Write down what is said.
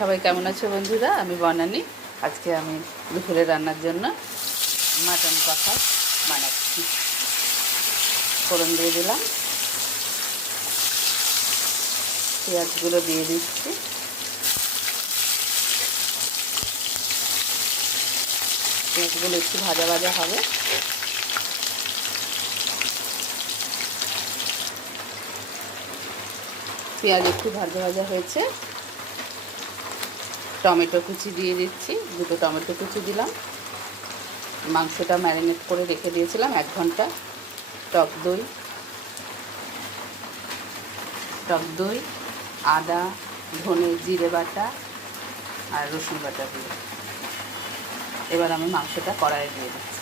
সবাই কেমন আছো বন্ধুরা? আমি বনানী। আজকে আমি দুপুরে রান্নার জন্য মাটন কষা বানাচ্ছি। ফোড়ন দিয়ে দিলাম, পেঁয়াজগুলো দিয়ে দিচ্ছি, পেঁয়াজগুলো একটু ভাজা ভাজা হবে। পেঁয়াজ একটু ভাজা ভাজা হয়েছে, টমেটো কুচি দিয়ে দিচ্ছি, দুটো টমেটো কুচি দিলাম। মাংসটা ম্যারিনেট করে রেখে দিয়েছিলাম 1 ঘন্টা। টক দই, আদা, ধনে, জিরে বাটা আর রসুন বাটা দিয়ে এবার আমি মাংসটা কড়াইয়ে দিয়ে দিচ্ছি।